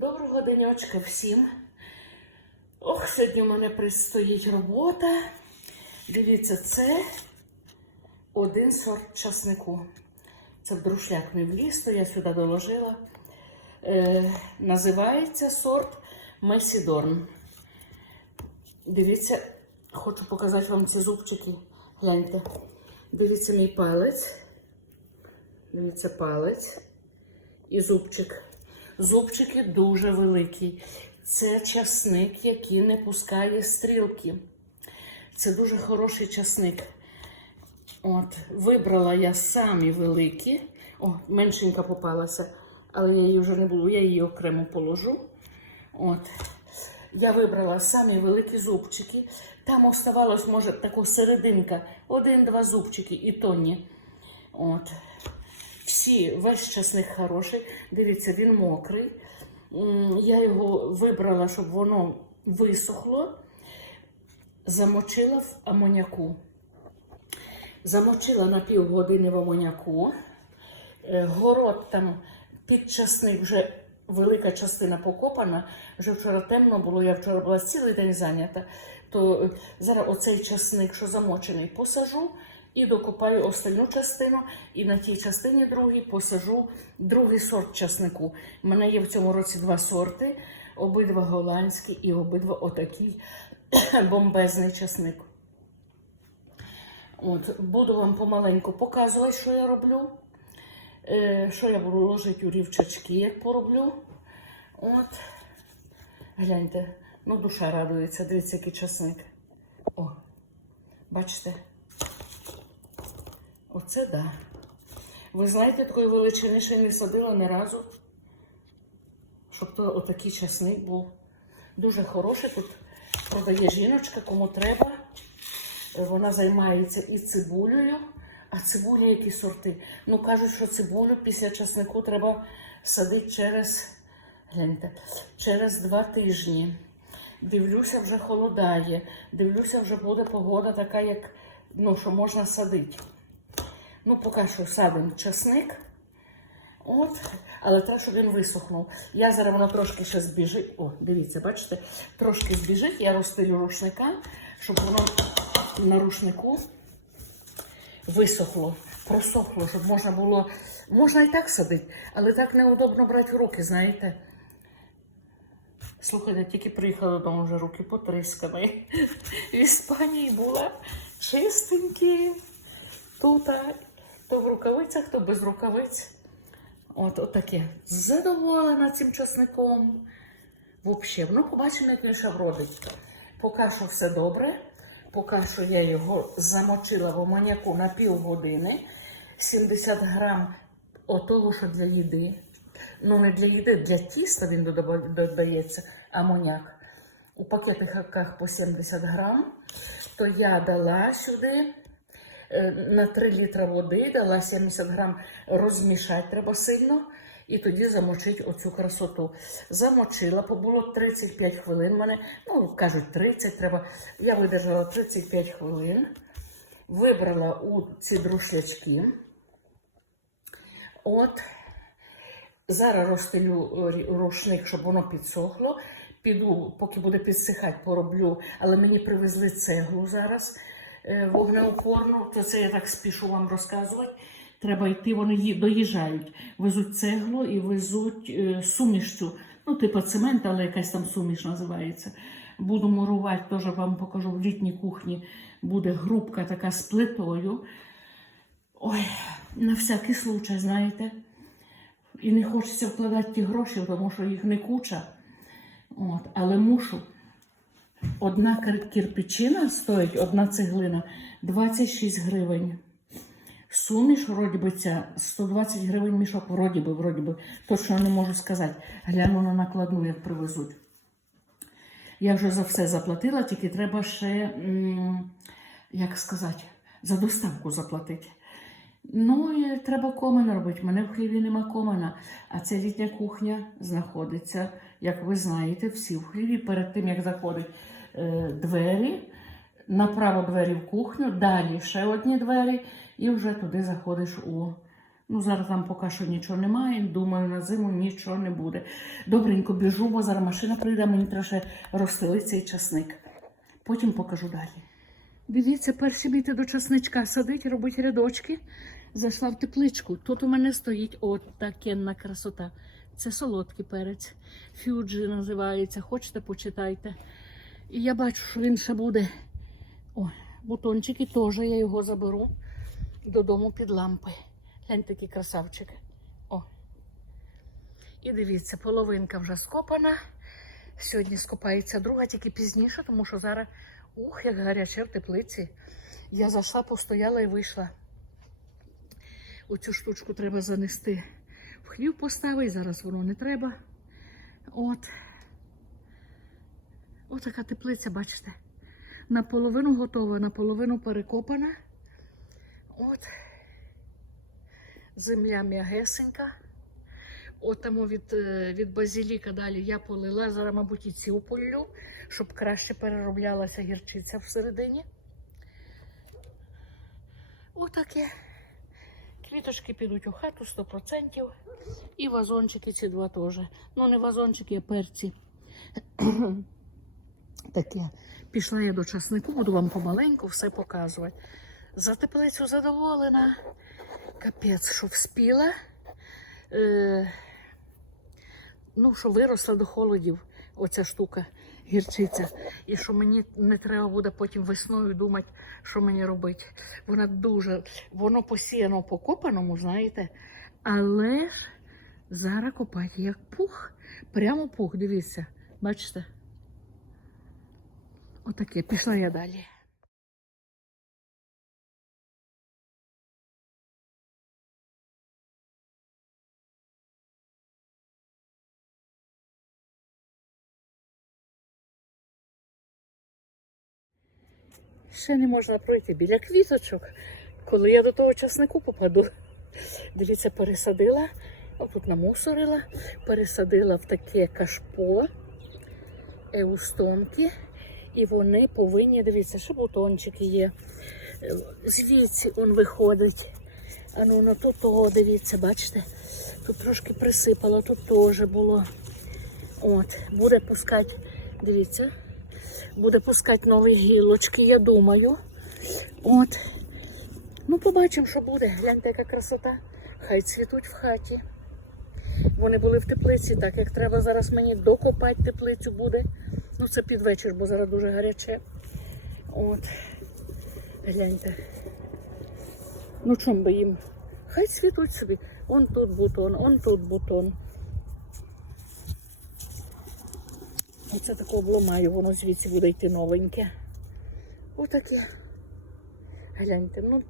Доброго денечка всім. Ох, сьогодні у мене предстоїть робота. Дивіться, це один сорт часнику. Це друшляк мій вліз, то я сюди доложила. Е, називається сорт Месідорн. Дивіться, хочу показати вам ці зубчики. Гляньте. Дивіться мій палець. Дивіться палець і зубчик. Зубчики дуже великі. Це часник, який не пускає стрілки. Це дуже хороший часник. От, вибрала я самі великі. О, меншенька попалася, але я її вже не буду, я її окремо положу. От. Я вибрала самі великі зубчики. Там оставалось, може, така серединка, один-два зубчики і то ні. От. Всі, весь часник хороший. Дивіться, він мокрий. Я його вибрала, щоб воно висохло. Замочила в амоняку. Замочила на півгодини в амоняку. Е, Город там під часник вже велика частина покопана. Вже вчора темно було, я вчора була цілий день зайнята. То е, зараз оцей часник, що замочений, посажу і докопаю остальну частину. І на тій частині другій посажу другий сорт часнику. У мене є в цьому році два сорти, обидва голландські і обидва отакий бомбезний часник. От, буду вам помаленьку показувати, що я роблю. Е, що я буду ложити у рівчачки, як пороблю. От. Гляньте, ну душа радується, дивіться, який часник. О, бачите? Оце да. Ви знаєте, такої величини ще не садила ні разу. Щоб то отакий часник був. Дуже хороший. Тут продає жіночка, кому треба. Е, Вона займається і цибулею. А цибулі які сорти? Ну, кажуть, що цибулю після часнику треба садити через, гляньте, через два тижні. Дивлюся, вже холодає. Дивлюся, вже буде погода така, як ну, що можна садити. Ну, поки що садимо часник. От, але треба, щоб він висохнув. Я зараз воно трошки ще збіжить. О, дивіться, бачите, трошки збіжить, я розстелю рушника, щоб воно на рушнику висохло, просохло, щоб можна було. Можна і так садити, але так неудобно брати в руки, знаєте. Слухайте, тільки приїхала додому, вже руки потрискані. В Іспанії була чистенькі. Тут а, то в рукавицях, то без рукавиць. От, от таке. Задоволена цим часником. Взагалі, ну побачимо, як він ще вродить. Поки що все добре. Поки що я його замочила в амоняку на півгодини. 70 грам отого, що для їди. Ну, не для їди, для тіста він додається амоняк. У пакетиках по 70 грам. То я дала сюди на 3 літра води, дала 70 грам розмішати треба сильно. І тоді замочити оцю красоту. Замочила, побуло 35 хвилин. Мене, ну, кажуть, 30 треба. Я видержала 35 хвилин. Вибрала у ці друшлячки. От. Зараз розстелю е, рушник, щоб воно підсохло. Піду, поки буде підсихати, пороблю. Але мені привезли цеглу зараз е, вогнеупорну. То це я так спішу вам розказувати. Треба йти, вони доїжджають. Везуть цеглу і везуть е, суміш цю. Ну, типу цемент, але якась там суміш називається. Буду мурувати, теж вам покажу в літній кухні. Буде грубка така з плитою. Ой, на всякий случай, знаєте. І не хочеться вкладати ті гроші, тому що їх не куча. От, але мушу. Одна кирпичина стоїть, одна цеглина 26 гривень. Суміш, вроді би, ця 120 гривень мішок, вроді би, вроді би. Точно не можу сказати. Гляну на накладну, як привезуть. Я вже за все заплатила, тільки треба ще, як сказати, за доставку заплатити. Ну і треба комен робити. У мене в хліві нема комена, а ця літня кухня знаходиться, як ви знаєте, всі в хліві. Перед тим як заходить е, двері, направо двері в кухню, далі ще одні двері, і вже туди заходиш у Ну, зараз там поки що нічого немає. Думаю, на зиму нічого не буде. Добренько біжу, бо зараз машина прийде, мені треба розстелити цей часник. Потім покажу далі. Дивіться, перші біти до часничка садить, робить рядочки. Зайшла в тепличку. Тут у мене стоїть от такенна красота. Це солодкий перець. Фюджі називається. Хочете, почитайте. І я бачу, що він ще буде. О, бутончики теж я його заберу додому під лампи. Глянь такий красавчик. О. І дивіться, половинка вже скопана. Сьогодні скопається друга, тільки пізніше, тому що зараз ух, як гаряче в теплиці. Я зайшла, постояла і вийшла. Оцю штучку треба занести в хлів поставити, зараз воно не треба. От. Ось така теплиця, бачите. Наполовину готова, наполовину перекопана. От. Земля м'ягесенька. От тому від, е, від базиліка далі я полила. Зараз, мабуть, і цю полю, щоб краще перероблялася гірчиця всередині. Отаке. Квіточки підуть у хату 100%. І вазончики ці два теж. Ну, не вазончики, а перці. Таке. Пішла я до часнику, буду вам помаленьку все показувати. За теплицю задоволена. Капець, що вспіла. Е, ну, що виросла до холодів оця штука, гірчиця. І що мені не треба буде потім весною думати, що мені робити. Вона дуже, воно посіяно по копаному, знаєте, але ж зараз копати як пух. Прямо пух, дивіться, бачите? Отаке, пішла я далі. Ще не можна пройти біля квіточок, коли я до того часнику попаду. Дивіться, пересадила, отут намусорила, пересадила в таке кашпо, еустонки, і вони повинні, дивіться, ще бутончики є. Звідси он виходить. А ну на тут того, дивіться, бачите, тут трошки присипало, тут теж було. От, буде пускати, дивіться, буде пускати нові гілочки, я думаю. От. Ну, побачимо, що буде. Гляньте, яка красота. Хай цвітуть в хаті. Вони були в теплиці, так як треба зараз мені докопати теплицю буде. Ну, це під вечір, бо зараз дуже гаряче. От. Гляньте. Ну, чом би їм? Хай цвітуть собі. Он тут бутон, он тут бутон. Оце таке обламаю, воно звідси буде йти новеньке. Отаке. Гляньте, ну,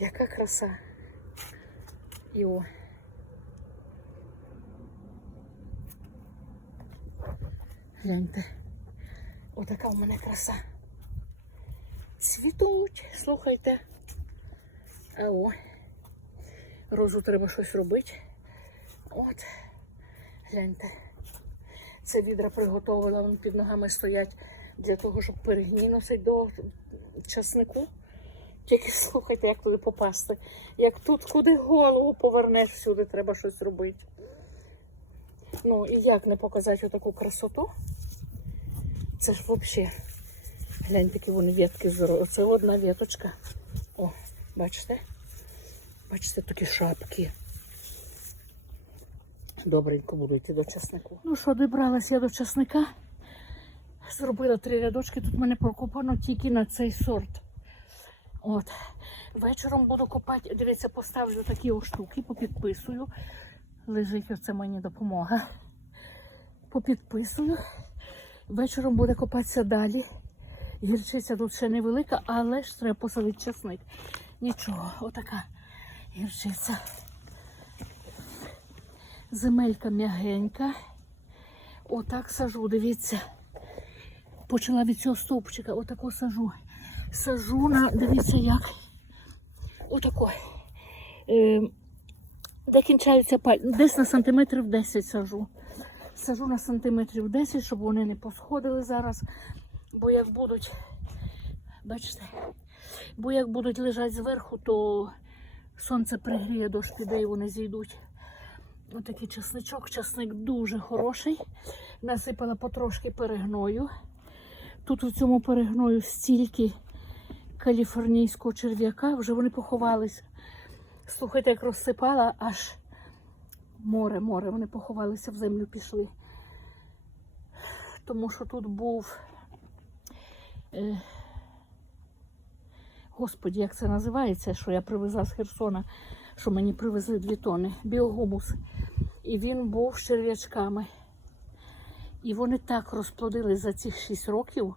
яка краса. І о. Гляньте. Отака в мене краса. Цвітуть, слухайте. А о. Розу треба щось робити. От. Гляньте. Це відра приготовила, вони під ногами стоять для того, щоб перегній носить до часнику. Тільки слухайте, як туди попасти. Як тут куди голову повернеш, всюди треба щось робити. Ну і як не показати отаку красоту? Це ж взагалі. Глянь, такі вони ветки здорові. Оце одна веточка. О, бачите? Бачите, такі шапки. Добренько буду йти до часнику. Ну що, добралась я до часника. Зробила три рядочки. Тут мене прокопано тільки на цей сорт. От. Вечором буду копати. Дивіться, поставлю такі штуки, попідписую. Лежить оце мені допомога. Попідписую. Вечором буде копатися далі. Гірчиця тут ще невелика, але ж треба посадити часник. Нічого, отака гірчиця. Земелька м'ягенька. Отак сажу, дивіться. Почала від цього стовпчика, отако сажу. Сажу на, дивіться як. Отако. Е, де кінчаються пальці. Десь на сантиметрів 10 сажу. Сажу на сантиметрів 10, щоб вони не посходили зараз. Бо як будуть, бачите, бо як будуть лежати зверху, то Сонце пригріє, дощ піде і вони зійдуть. Отакий чесничок. Чесник дуже хороший. Насипала потрошки перегною. Тут у цьому перегною стільки каліфорнійського черв'яка, вже вони поховалися. Слухайте, як розсипала, аж море, море. Вони поховалися в землю, пішли. Тому що тут був. Е, Господі, як це називається, що я привезла з Херсона, що мені привезли дві тони, біогумус. І він був з черв'ячками. І вони так розплодили за цих 6 років,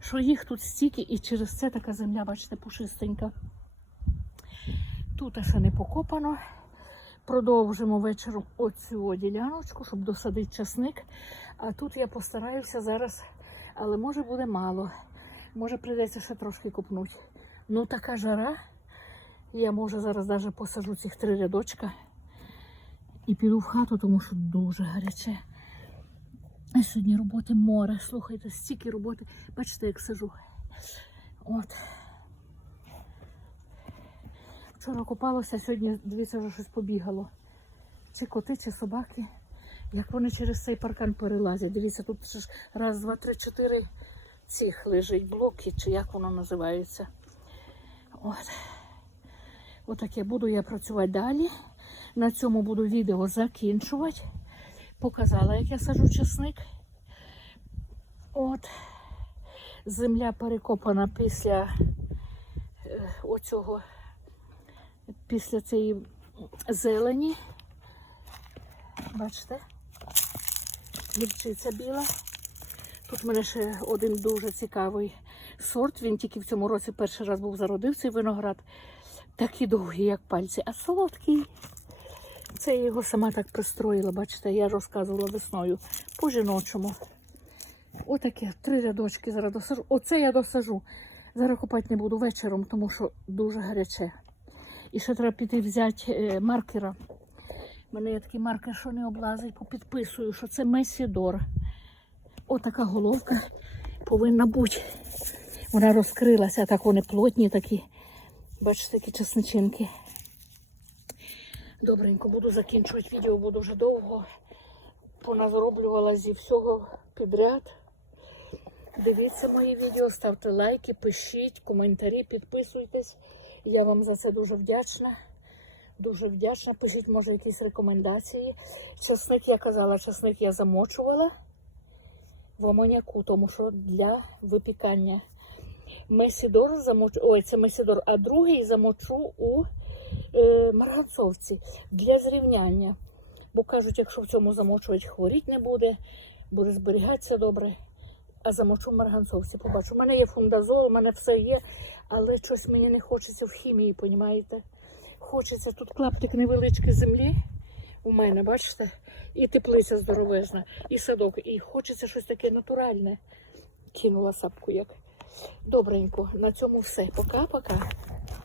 що їх тут стільки, і через це така земля, бачите, пушистенька. Тут ще не покопано. Продовжимо вечором оцю діляночку, щоб досадити часник. А тут я постараюся зараз, але може буде мало. Може прийдеться ще трошки купнути. Ну така жара. Я може зараз навіть посажу цих три рядочка і піду в хату, тому що дуже гаряче. А сьогодні роботи море. Слухайте, стільки роботи. Бачите, як сижу. От. Вчора купалося, сьогодні, дивіться, вже щось побігало. Чи коти, чи собаки. Як вони через цей паркан перелазять. Дивіться, тут ж раз, два, три, чотири цих лежить блоки, чи як воно називається. От. Отаке буду я працювати далі. На цьому буду відео закінчувати. Показала, як я саджу часник. От. Земля перекопана після е, оцього, після цієї зелені. Бачите? Гірчиця біла. Тут в мене ще один дуже цікавий сорт. Він тільки в цьому році перший раз був зародив цей виноград. Такий довгий, як пальці, а солодкий. Це я його сама так пристроїла, бачите, я розказувала весною по жіночому. Отаке, три рядочки зараз досажу. Оце я досажу. Зараз копати не буду вечором, тому що дуже гаряче. І ще треба піти взяти е, маркера. У мене є такий маркер, що не облазить, попідписую, що це Месідор. Отака головка повинна бути. Вона розкрилася, так вони плотні такі. Бачите, такі чесничинки. Добренько, буду закінчувати відео, буду вже довго. Поназроблювала зі всього підряд. Дивіться мої відео, ставте лайки, пишіть, коментарі, підписуйтесь. Я вам за це дуже вдячна. Дуже вдячна. Пишіть, може, якісь рекомендації. Часник, я казала, часник я замочувала в амоняку, тому що для випікання. Месідор замочу, ой, це месідор, а другий замочу у е, марганцовці для зрівняння. Бо кажуть, якщо в цьому замочувати, хворіть не буде, буде зберігатися добре. А замочу в марганцовці. Побачу. У мене є фундазол, у мене все є, але щось мені не хочеться в хімії, понімаєте? Хочеться тут клаптик невеличкий землі. У мене, бачите? І теплиця здоровезна, і садок. І хочеться щось таке натуральне. Кинула сапку як. Добренько, на цьому все. Пока-пока.